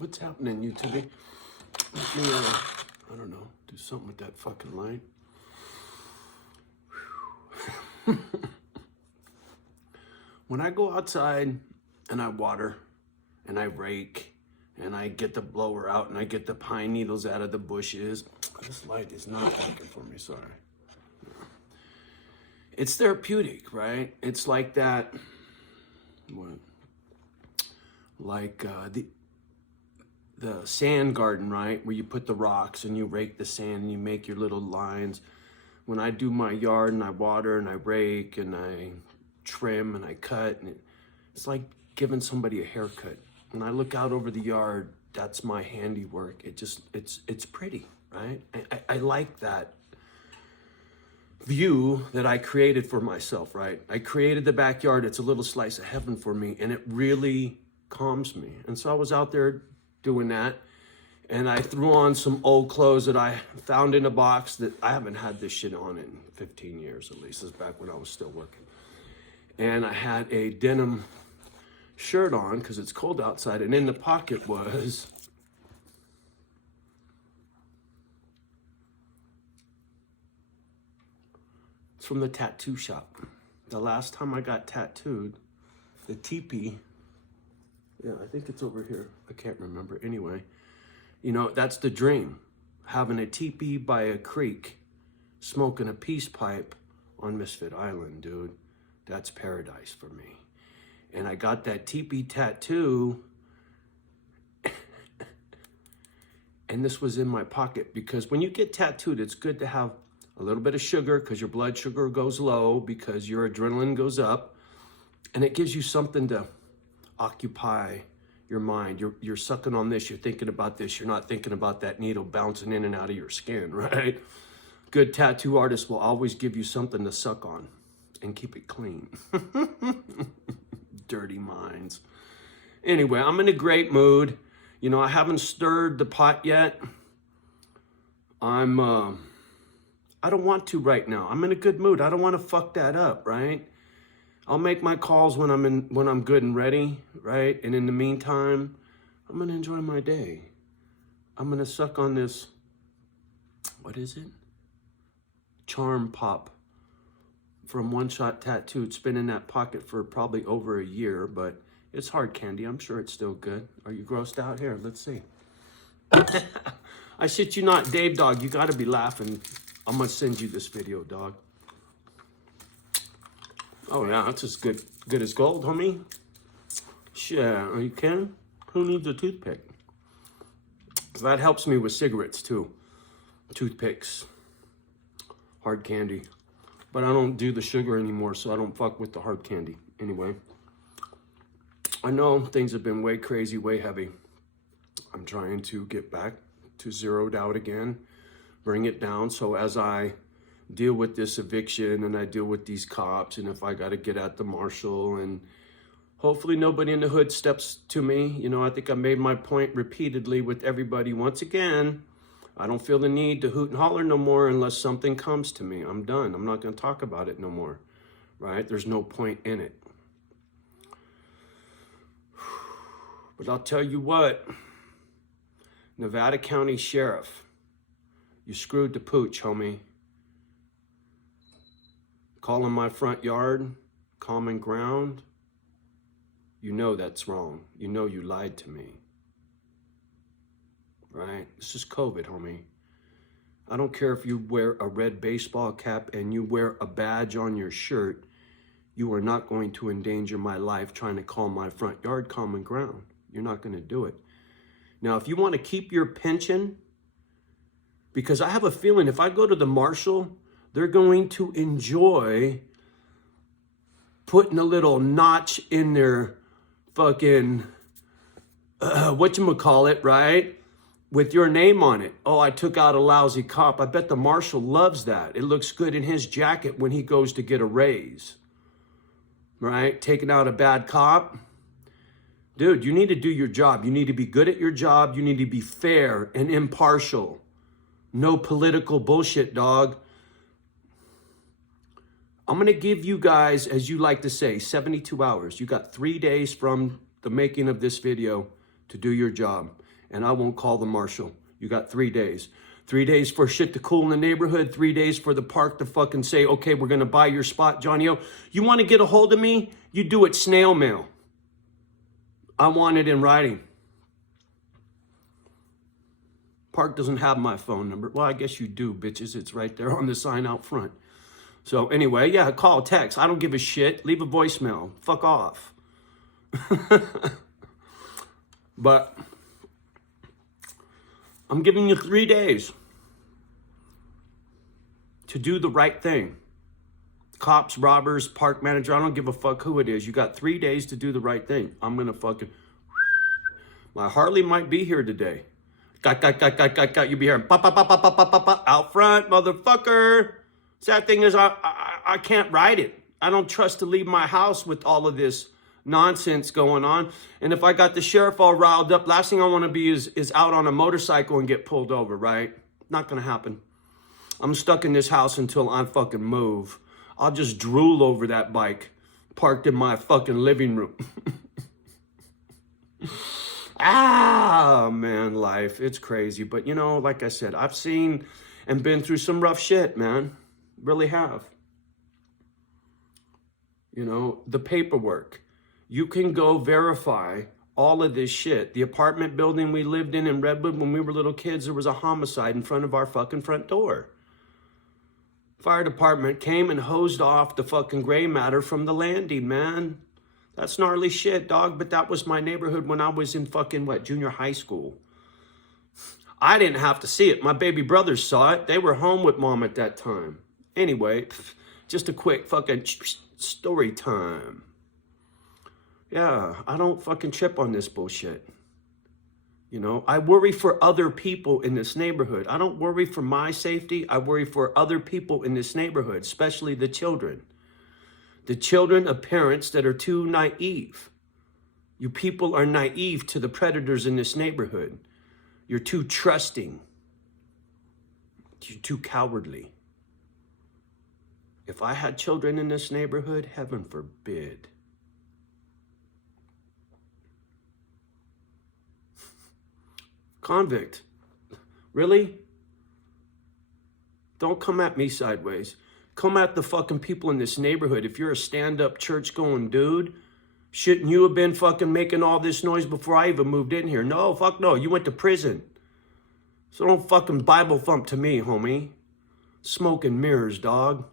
What's happening, YouTube? Let me, I don't know, do something with that fucking light. When I go outside and I water and I rake and I get the blower out and I get the pine needles out of the bushes, this light is not working for me, sorry. It's therapeutic, right? It's like that, what? Like the sand garden, right? Where you put the rocks and you rake the sand and you make your little lines. When I do my yard and I water and I rake and I trim and I cut, and it's like giving somebody a haircut. When I look out over the yard, that's my handiwork. It's pretty, right? I like that view that I created for myself, right? I created the backyard. It's a little slice of heaven for me, and it really calms me. And so I was out there doing that, and I threw on some old clothes that I found in a box that I haven't had this shit on in 15 years at least. This is back when I was still working. And I had a denim shirt on because it's cold outside, and in the pocket was it's from the tattoo shop. The last time I got tattooed, the teepee, yeah, I think it's over here. I can't remember. Anyway, you know, that's the dream. Having a teepee by a creek, smoking a peace pipe on Misfit Island, dude. That's paradise for me. And I got that teepee tattoo, and this was in my pocket, because when you get tattooed, it's good to have a little bit of sugar because your blood sugar goes low, because your adrenaline goes up, and it gives you something to occupy your mind. You're sucking on this, you're thinking about this, you're not thinking about that needle bouncing in and out of your skin, right? Good tattoo artists will always give you something to suck on and keep it clean. Dirty minds. Anyway, I'm in a great mood. You know, I haven't stirred the pot yet. I don't want to right now. I'm in a good mood. I don't want to fuck that up, right? I'll make my calls when I'm good and ready, right? And in the meantime, I'm gonna enjoy my day. I'm gonna suck on this, what is it? Charm Pop from One Shot Tattoo. It's been in that pocket for probably over a year, but it's hard candy. I'm sure it's still good. Are you grossed out? Here, let's see. I shit you not, Dave Dog, you gotta be laughing. I'm gonna send you this video, dog. Oh yeah, that's as good as gold, homie. Yeah, are you kidding? Who needs a toothpick? That helps me with cigarettes too. Toothpicks, hard candy. But I don't do the sugar anymore, so I don't fuck with the hard candy. Anyway, I know things have been way crazy, way heavy. I'm trying to get back to zeroed out again, bring it down. So as I deal with this eviction and I deal with these cops, and if I got to get at the marshal, and hopefully nobody in the hood steps to me. You know, I think I made my point repeatedly with everybody. Once again, I don't feel the need to hoot and holler no more unless something comes to me. I'm done. I'm not going to talk about it no more, right? There's no point in it. But I'll tell you what, Nevada County Sheriff, you screwed the pooch, homie. Calling my front yard common ground, you know that's wrong. You know you lied to me, right? This is COVID, homie. I don't care if you wear a red baseball cap and you wear a badge on your shirt, you are not going to endanger my life trying to call my front yard common ground. You're not going to do it. Now, if you want to keep your pension, because I have a feeling if I go to the marshal, they're going to enjoy putting a little notch in their fucking, whatchamacallit, right? With your name on it. Oh, I took out a lousy cop. I bet the marshal loves that. It looks good in his jacket when he goes to get a raise, right? Taking out a bad cop. Dude, you need to do your job. You need to be good at your job. You need to be fair and impartial. No political bullshit, dog. I'm going to give you guys, as you like to say, 72 hours. You got 3 days from the making of this video to do your job. and I won't call the marshal. You got 3 days. 3 days for shit to cool in the neighborhood. 3 days for the park to fucking say, okay, we're going to buy your spot, Johnny-O. You want to get a hold of me? You do it snail mail. I want it in writing. Park doesn't have my phone number. Well, I guess you do, bitches. It's right there on the sign out front. So anyway, yeah, call, text. I don't give a shit. Leave a voicemail. Fuck off. But I'm giving you 3 days to do the right thing. Cops, robbers, park manager, I don't give a fuck who it is. You got 3 days to do the right thing. I'm going to fucking... My Harley might be here today. Got. You be hearing pop, pop, pop, pop, pop, pop, pop, pop, out front, motherfucker. Sad thing is, I can't ride it. I don't trust to leave my house with all of this nonsense going on. And if I got the sheriff all riled up, last thing I want to be is out on a motorcycle and get pulled over, right? Not going to happen. I'm stuck in this house until I fucking move. I'll just drool over that bike parked in my fucking living room. Ah, man, life, it's crazy. But, you know, like I said, I've seen and been through some rough shit, man. Really have. You know, the paperwork. You can go verify all of this shit. The apartment building we lived in Redwood when we were little kids, there was a homicide in front of our fucking front door. Fire department came and hosed off the fucking gray matter from the landing, man. That's gnarly shit, dog, but that was my neighborhood when I was in fucking, junior high school. I didn't have to see it. My baby brothers saw it. They were home with mom at that time. Anyway, just a quick fucking story time. Yeah, I don't fucking trip on this bullshit. You know, I worry for other people in this neighborhood. I don't worry for my safety. I worry for other people in this neighborhood, especially the children. The children of parents that are too naive. You people are naive to the predators in this neighborhood. You're too trusting. You're too cowardly. If I had children in this neighborhood, heaven forbid. Convict. Really? Don't come at me sideways. Come at the fucking people in this neighborhood. If you're a stand-up church-going dude, shouldn't you have been fucking making all this noise before I even moved in here? No, fuck no. You went to prison. So don't fucking Bible thump to me, homie. Smoke and mirrors, dog.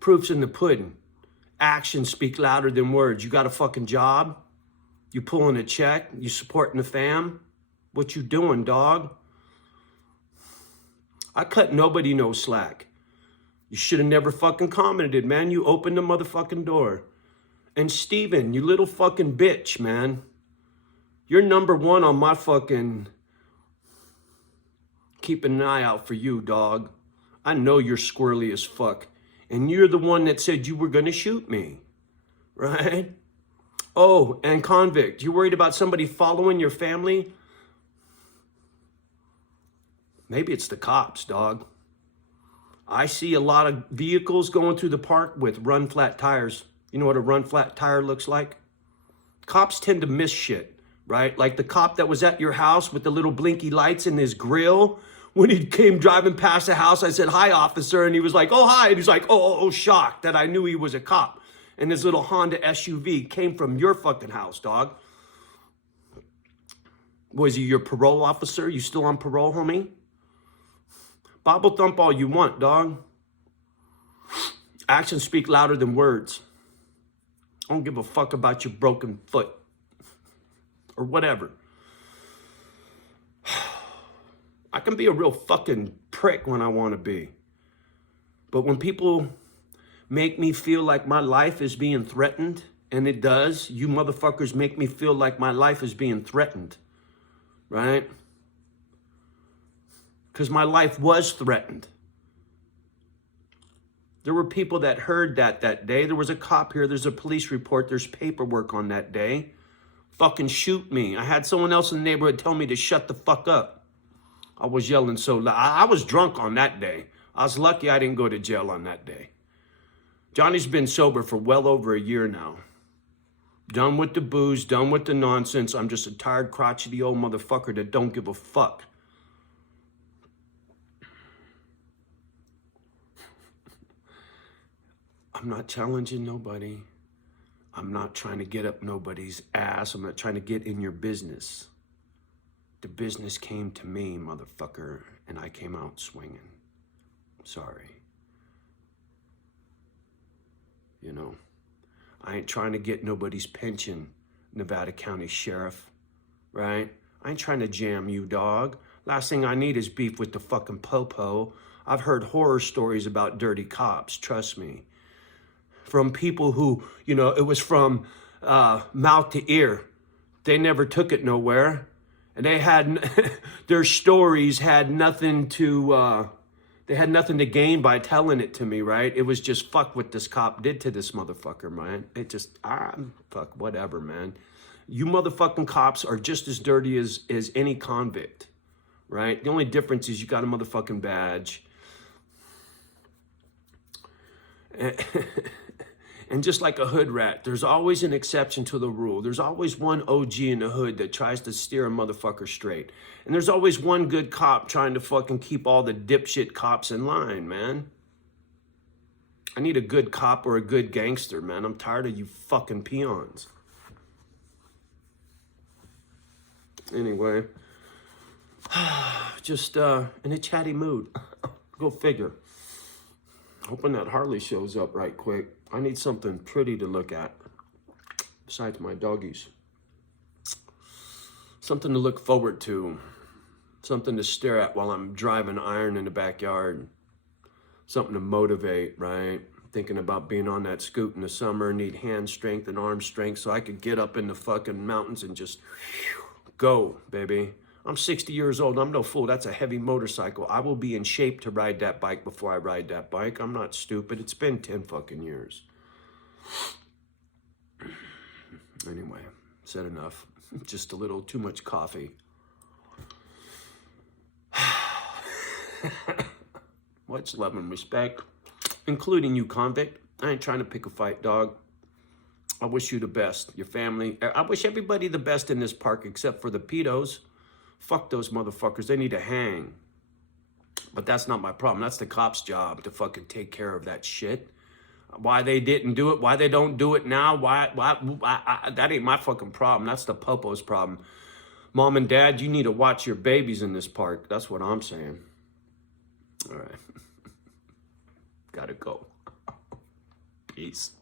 Proof's in the pudding. Actions speak louder than words. You got a fucking job? You pulling a check? You supporting the fam? What you doing, dog? I cut nobody no slack. You should have never fucking commented, man. You opened the motherfucking door. And Steven, you little fucking bitch, man. You're number one on my fucking... Keeping an eye out for you, dog. I know you're squirrely as fuck. And you're the one that said you were going to shoot me. Right? Oh, and convict. You worried about somebody following your family? Maybe it's the cops, dog. I see a lot of vehicles going through the park with run flat tires. You know what a run flat tire looks like? Cops tend to miss shit, right? Like the cop that was at your house with the little blinky lights in his grill. When he came driving past the house, I said, "Hi, officer." And he was like, "Oh, hi." And he's like, oh, shocked that I knew he was a cop. And his little Honda SUV came from your fucking house, dog. Was he your parole officer? You still on parole, homie? Bible thump all you want, dog. Actions speak louder than words. I don't give a fuck about your broken foot. Or whatever. I can be a real fucking prick when I want to be. But when people make me feel like my life is being threatened, and it does, you motherfuckers make me feel like my life is being threatened. Right? Because my life was threatened. There were people that heard that day. There was a cop here. There's a police report. There's paperwork on that day. Fucking shoot me. I had someone else in the neighborhood tell me to shut the fuck up. I was yelling so loud. I was drunk on that day. I was lucky I didn't go to jail on that day. Johnny's been sober for well over a year now. Done with the booze, done with the nonsense. I'm just a tired, crotchety old motherfucker that don't give a fuck. I'm not challenging nobody. I'm not trying to get up nobody's ass. I'm not trying to get in your business. The business came to me, motherfucker, and I came out swinging. Sorry. You know, I ain't trying to get nobody's pension, Nevada County Sheriff, right? I ain't trying to jam you, dog. Last thing I need is beef with the fucking popo. I've heard horror stories about dirty cops, trust me. From people who, you know, it was from mouth to ear. They never took it nowhere. And they had, their stories had nothing to, they had nothing to gain by telling it to me, right? It was just fuck what this cop did to this motherfucker, man. It just, fuck, whatever, man. You motherfucking cops are just as dirty as any convict, right? The only difference is you got a motherfucking badge. And just like a hood rat, there's always an exception to the rule. There's always one OG in the hood that tries to steer a motherfucker straight. And there's always one good cop trying to fucking keep all the dipshit cops in line, man. I need a good cop or a good gangster, man. I'm tired of you fucking peons. Anyway, just in a chatty mood. Go figure. Hoping that Harley shows up right quick. I need something pretty to look at besides my doggies. Something to look forward to. Something to stare at while I'm driving iron in the backyard. Something to motivate, right? Thinking about being on that scoot in the summer, need hand strength and arm strength so I could get up in the fucking mountains and just go, baby. I'm 60 years old. I'm no fool. That's a heavy motorcycle. I will be in shape to ride that bike before I ride that bike. I'm not stupid. It's been 10 fucking years. Anyway, said enough. Just a little too much coffee. Much love and respect, including you, convict. I ain't trying to pick a fight, dog. I wish you the best. Your family. I wish everybody the best in this park except for the pedos. Fuck those motherfuckers. They need to hang. But that's not my problem. That's the cops' job to fucking take care of that shit. Why they didn't do it, why they don't do it now, that ain't my fucking problem. That's the popo's problem. Mom and Dad, you need to watch your babies in this park. That's what I'm saying. All right. Gotta go. Peace.